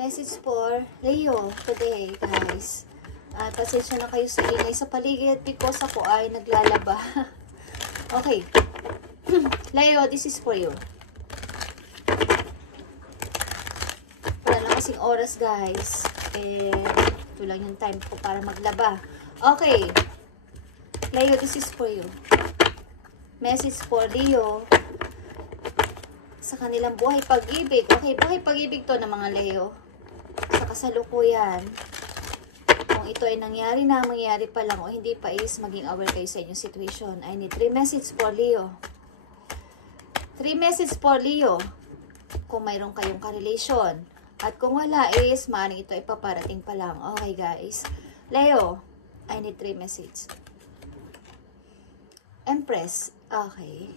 Message for Leo today, guys. Pasensya na kayo sa ingay sa paligid because ako ay naglalaba. Okay. Leo, this is for you. Wala na kasing oras, guys. Ito lang yung time ko para maglaba. Okay. Leo, this is for you. Message for Leo sa kanilang buhay pag-ibig. Okay, buhay pag-ibig to ng mga Leo. Sa kasalukuyan. Kung ito ay nangyari na, mangyari pa lang o hindi pa is maging aware kayo sa inyong situation. I need 3 message for Leo. 3 message for Leo. Kung mayroon kayong ka-relation. At kung wala is, maaaring ito ay paparating pa lang. Okay, guys. Leo, I need 3 message. Empress. Okay.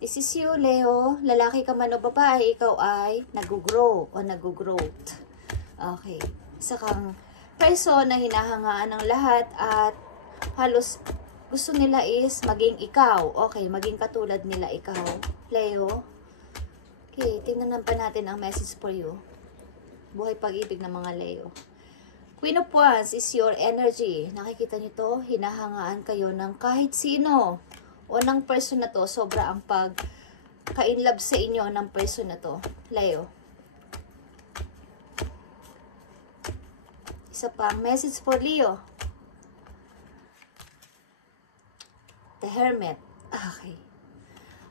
This is you, Leo. Lalaki ka man o babae, ikaw ay nag-grow o nag-growth. Okay. Isa kang person na hinahangaan ng lahat at halos gusto nila is maging ikaw. Okay, maging katulad nila ikaw. Leo. Okay, tingnan pa natin ang message for you. Buhay pag-ibig ng mga Leo. Queen of Wands is your energy. Nakikita niyo to, hinahangaan kayo ng kahit sino. O ng person na to, sobra ang pag-ka-inlove sa inyo ng person na to. Leo. Isa pang message for Leo. The Hermit. Okay.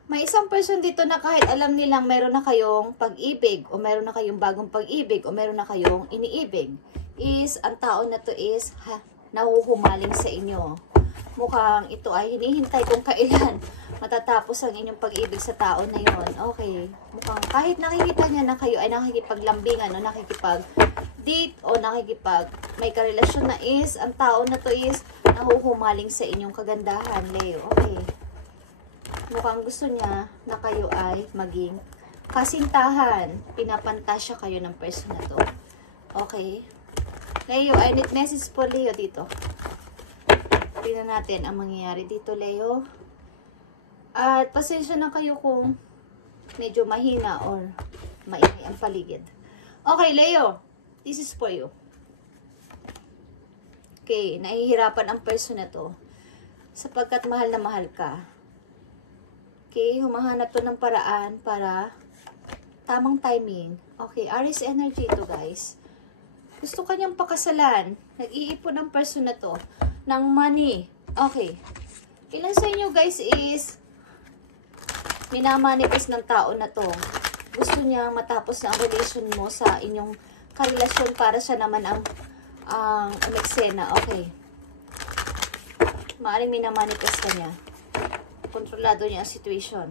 May isang person dito na kahit alam nilang meron na kayong pag-ibig, o meron na kayong bagong pag-ibig, o meron na kayong iniibig, is, ang tao na to is, nahuhumaling sa inyo. Mukhang ito ay hinihintay kung kailan matatapos ang inyong pag-ibig sa tao na yon. Okay. Mukhang kahit nakikita niya na kayo ay nakikipaglambingan o nakikipag-date o may karelasyon na is, ang tao na to is nahuhumaling sa inyong kagandahan, Leo. Okay. Mukhang gusto niya na kayo ay maging kasintahan. Pinapantasya kayo ng person na to. Okay. Leo, I need message for Leo dito. Tingnan natin ang mangyayari dito, Leo. At pasensya na kayo kung medyo mahina or maingay ang paligid. Okay, Leo. This is for you. Okay, nahihirapan ang person na to sapagkat mahal na mahal ka. Okay, humahanap to ng paraan para tamang timing. Okay, Aries energy to, guys. Gusto kanyang pakasalan. Nag-iipon ang person na to ng money. Okay. Ilan sa inyo, guys, is minamanifest ng tao na to. Gusto niya matapos na ang relation mo sa inyong karelasyon para siya naman ang umeksena. Okay. Maaaring minamanifest ka niya. Kontrolado niya ang situation.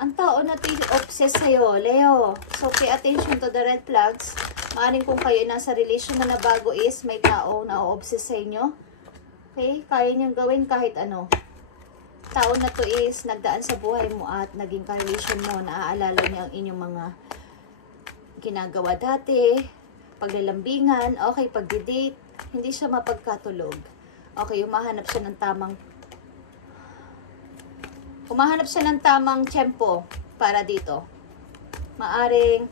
Ang tao na obsessed sa'yo, Leo. So, pay attention to the red flags. Maaaring kung kayo nasa relation na bago is may tao na obsessed sa inyo. Okay? Kaya niyang gawin kahit ano. Tao na to is nagdaan sa buhay mo at naging ka-relation mo. Naaalala niya ang inyong mga ginagawa dati. Paglalambingan. Okay, pag-date. Hindi siya mapagkatulog. Okay, humahanap siya ng tamang tiyempo para dito. Maaring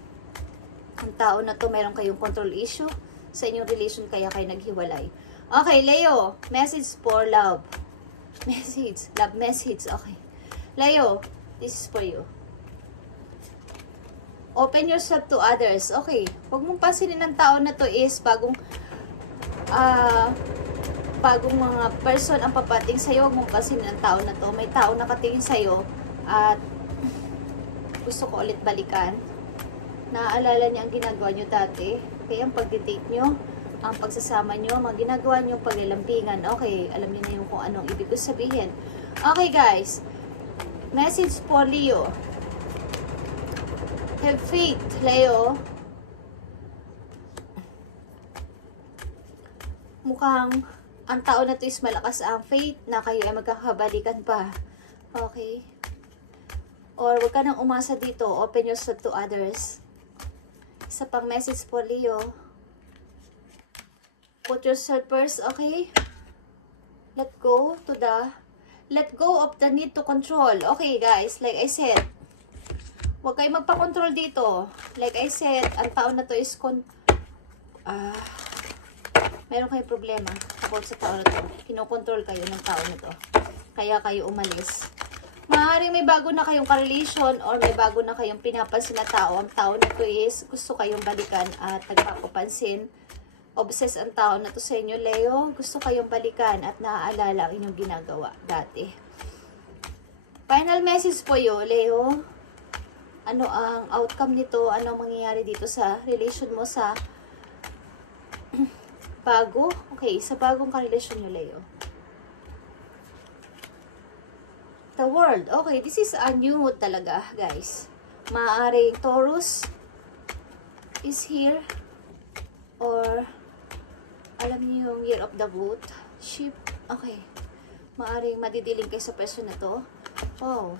ang tao na to meron kayong control issue sa inyong relation kaya kayo naghiwalay. Okay, Leo, message for love. Love message. Okay. Leo, this is for you. Open yourself to others. Okay, huwag mong pansinin ng tao na to is bagong mga person ang papating sa'yo. Huwag mong pansinin ng tao na to. May tao nakatingin sa'yo at gusto ko ulit balikan. Naaalala niya ang ginagawa nyo dati. Okay, ang pag-date nyo, ang pagsasama nyo, mga ginagawa nyo, paglalambingan. Okay, alam niyo na yung kung anong ibig ko sabihin. Okay, guys. Message for Leo. Have faith, Leo. Mukhang ang tao na to is malakas ang faith na kayo ay magkakabalikan pa. Okay. Or wag ka nang umasa dito. Open yourself to others. Isa pang message for Leo. Put yourself first, okay? Let go of the need to control. Okay, guys, like I said, Huwag kayo magpa-control dito. Like I said, ang tao na to is meron kayong problema about sa tao na to. Kinokontrol kayo ng tao na to. Kaya kayo umalis. Maaaring may bago na kayong ka-relation or may bago na kayong pinapansin na tao. Ang tao na to is gusto kayong balikan at nagpapapansin. Obsessed ang tao na to sa inyo, Leo. Gusto kayong balikan at naaalala ang inyong ginagawa dati. Final message po yo, Leo. Ano ang outcome nito? Ano ang mangyayari dito sa relation mo sa bago? Okay, sa bagong ka-relation nyo, Leo. The world. Okay, this is a new talaga, guys. Maaaring Taurus is here. Or, alam niyo yung year of the goat. Sheep. Okay. Maaaring madidiling kayo sa person na to. Oh.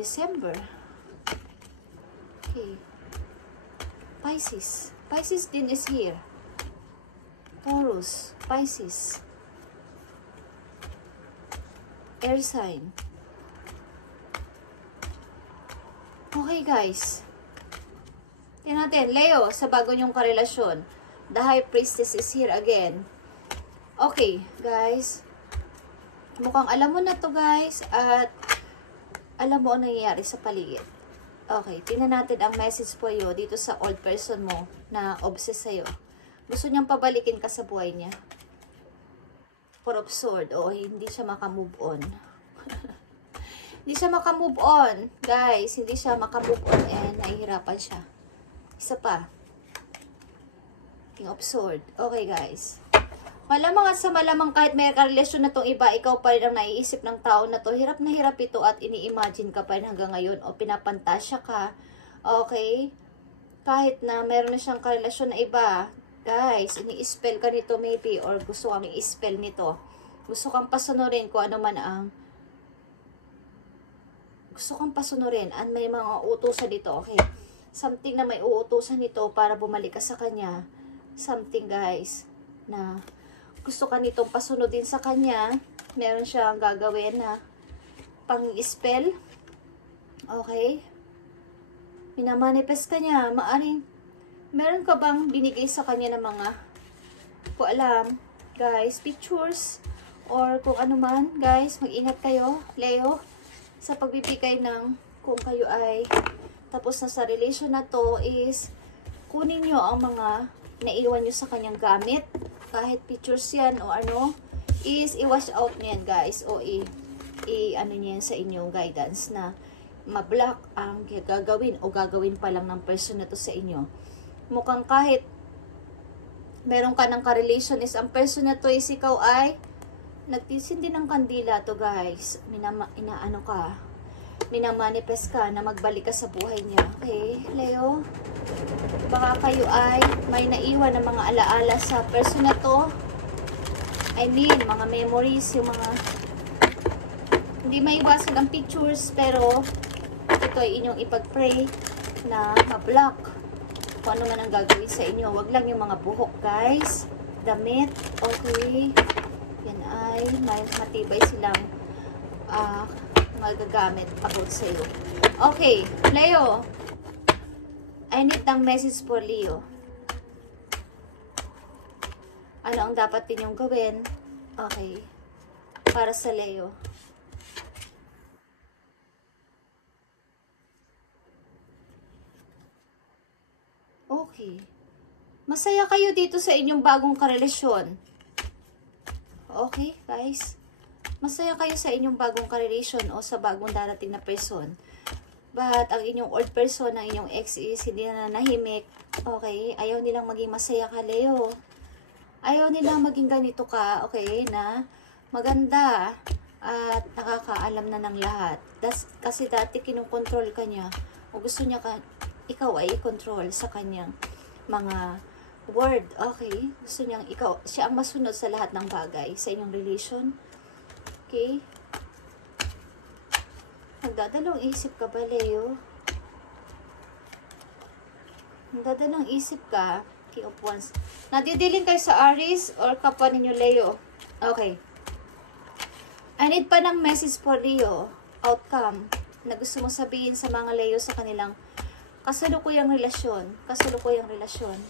December. Okay. Pisces. Pisces din is here. Taurus. Pisces. Air sign. Okay, guys. Tingnan natin. Leo, sa bago nyong karelasyon. The High Priestess is here again. Okay, guys. Mukhang alam mo na to, guys. At alam mo ang nangyayari sa paligid. Okay, tingnan natin ang message po yo dito sa old person mo na obsessed sa'yo. Gusto niyang pabalikin ka sa buhay niya. For of sword. O, hindi siya makamove on. Hindi siya makamove on. Guys, hindi siya makamove on and nahihirapan siya. Isa pa. King of sword. Okay, guys. Malamang at sa malamang kahit may karelasyon na tong iba, ikaw pa rin ang naiisip ng tao na to. Hirap na hirap ito at ini-imagine ka pa rin hanggang ngayon o pinapantasya ka. Okay? Kahit na meron na siyang karelasyon na iba, guys, ini-spell ka nito maybe or gusto kang i-spell nito. Gusto kang pasunurin kung ano man ang gusto kang pasunurin at may mga utusan dito. Okay? Something na may uutusan nito para bumalik ka sa kanya. Something, guys, na gusto ka nitong pasunodin sa kanya. Meron siyang gagawin na pang-spell. Okay? Minamanifest ka niya. Maaring meron ka bang binigay sa kanya ng mga, kung alam, guys, pictures, or kung ano man, guys, mag-ingat kayo, Leo, sa pagbibigay ng, kung kayo ay tapos na sa relation na to, is, kunin nyo ang mga naiwan nyo sa kanyang gamit, kahit pictures yan, o ano, is, i-wash out nyo yan, guys, o ano nyo yan sa inyong guidance, na ma-block ang gagawin, o gagawin pa lang ng person na to sa inyo. Mukhang kahit meron ka ng ka-relation is ang person na to is ikaw ay nagtisindi ng kandila to, guys. Inaano ka, minamanifest ka na magbalik ka sa buhay niya. Okay, Leo? Baka kayo ay may naiwan ng mga alaala sa person na to. I mean, mga memories, yung mga hindi maiwasan ang pictures, pero ito ay inyong ipag-pray na ma-block kung ano man ang gagawin sa inyo. Wag lang yung mga buhok, guys. Damit. Okay. Yan ay matibay silang magagamit about sa iyo. Okay. Leo. I need ng message for Leo. Ano ang dapat ninyong gawin? Okay. Para sa Leo. Okay. Masaya kayo dito sa inyong bagong karelasyon. Okay, guys? Masaya kayo sa inyong bagong karelasyon o sa bagong darating na person. But, ang inyong old person, ang inyong ex is hindi na nahimik. Okay? Ayaw nilang maging masaya ka, Leo. Ayaw nilang maging ganito ka, okay? Na maganda at nakakaalam na ng lahat. Kasi dati kinukontrol ka niya. O gusto niya ka, ikaw ay i-control sa kanyang mga word. Okay? Gusto niyang siya ang masunod sa lahat ng bagay sa inyong relation. Okay? Nagdadalawang isip ka ba, Leo? Nagdadalawang isip ka, King of Wands. Nadidiling kayo sa Aries or kapwa ninyo, Leo? Okay. I need pa ng message for Leo. Outcome. na gusto mong sabihin sa mga Leo sa kanilang kasalukuyang relasyon. Kasalukuyang relasyon.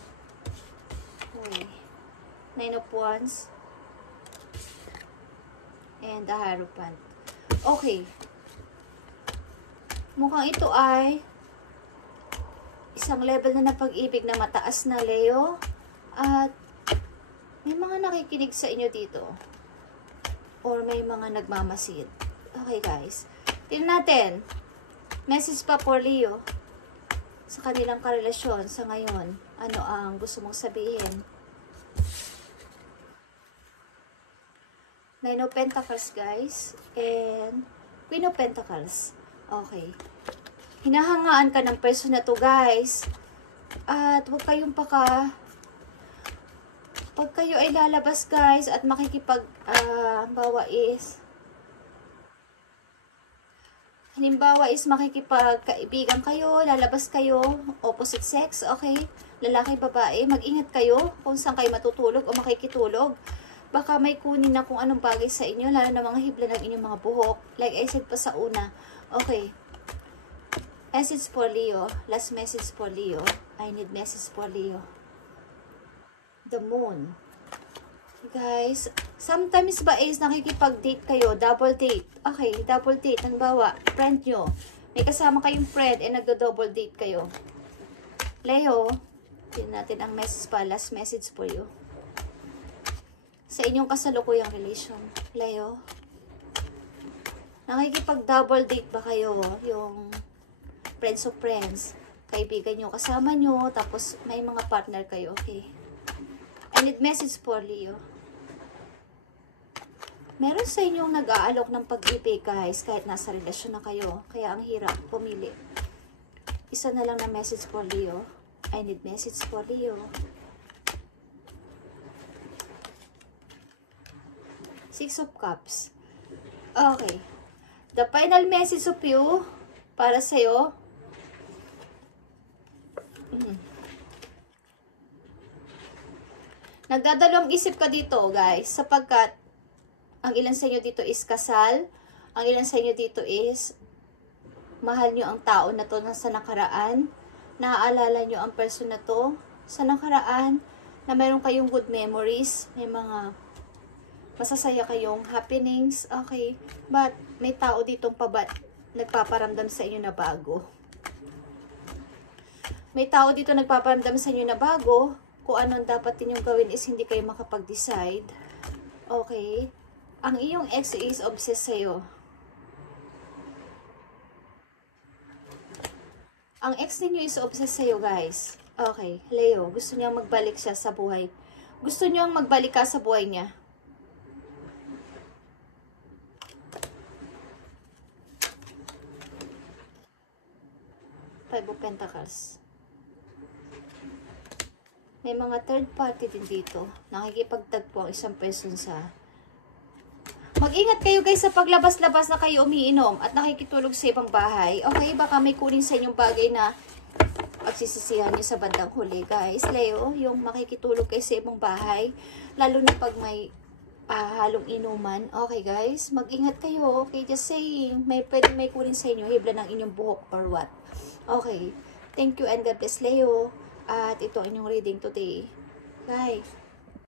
Okay. Nine of Wands. And the Hierophant. Okay. Mukhang ito ay isang level na pag-ibig na mataas na, Leo. At may mga nakikinig sa inyo dito. Or may mga nagmamasid. Okay, guys. Tingnan natin. Message pa for Leo sa kanilang karelasyon sa ngayon. Ano ang gusto mong sabihin? Nine of Pentacles, guys. And Queen of Pentacles. Okay. Hinahangaan ka ng person na to, guys. At huwag kayong pag kayo ay lalabas, guys, at halimbawa is makikipagkaibigan kayo, lalabas kayo, opposite sex, okay? Lalaki, babae, mag-ingat kayo kung saan kayo matutulog o makikitulog. Baka may kunin na kung anong bagay sa inyo, lalo na mga hibla ng inyong mga buhok. Like I said pa sa una. Okay. Message for Leo. Last message for Leo. I need message for Leo. The Moon. Guys, sometimes ba is nakikipag-date kayo, double date. Okay, double date. Halimbawa, friend nyo. May kasama kayong friend and nagdo-double date kayo. Leo, tingnan natin ang message pa. Last message for you. Sa inyong kasalukuyang relation. Leo, nakikipag-double date ba kayo? Yung friends of friends. Kaibigan nyo, kasama nyo, tapos may mga partner kayo. Okay. I need message for Leo. Meron sa inyong nag-aalok ng pag-ibig, guys, kahit nasa relasyon na kayo. Kaya ang hirap pumili. Isa na lang na message for Leo. I need message for Leo. Six of Cups. Okay. The final message of you para sa'yo. Nagdadalawang isip ka dito, guys, sapagkat ang ilan sa inyo dito is kasal. Ang ilan sa inyo dito is mahal nyo ang tao na to sa nakaraan. Naaalala nyo ang person na to sa nakaraan na meron kayong good memories. May mga masasaya kayong happenings. Okay. But may tao ditong nagpaparamdam sa inyo na bago. May tao dito nagpaparamdam sa inyo na bago. Kung anong dapat ninyong gawin is hindi kayo makapag-decide. Okay. Ang iyong ex is obsessed sa'yo. Ang ex ninyo is obsessed sa'yo, guys. Okay, Leo, gusto niya magbalik siya sa buhay. Gusto niyo magbalik ka sa buhay niya. Five of Pentacles. May mga third party din dito. Nakikipagtagpo ang isang person sa... Mag-ingat kayo, guys, sa paglabas-labas na kayo umiinom at nakikitulog sa ibang bahay. Okay, baka may kunin sa inyong bagay na pagsisisihan nyo sa bandang huli, guys. Leo, yung makikitulog kayo sa ibang bahay, lalo na pag may halong inuman. Okay, guys, mag-ingat kayo. Okay, just saying, pwede may kunin sa inyo, hibla ng inyong buhok or what. Okay, thank you and God bless, Leo. At ito ang inyong reading today. Bye.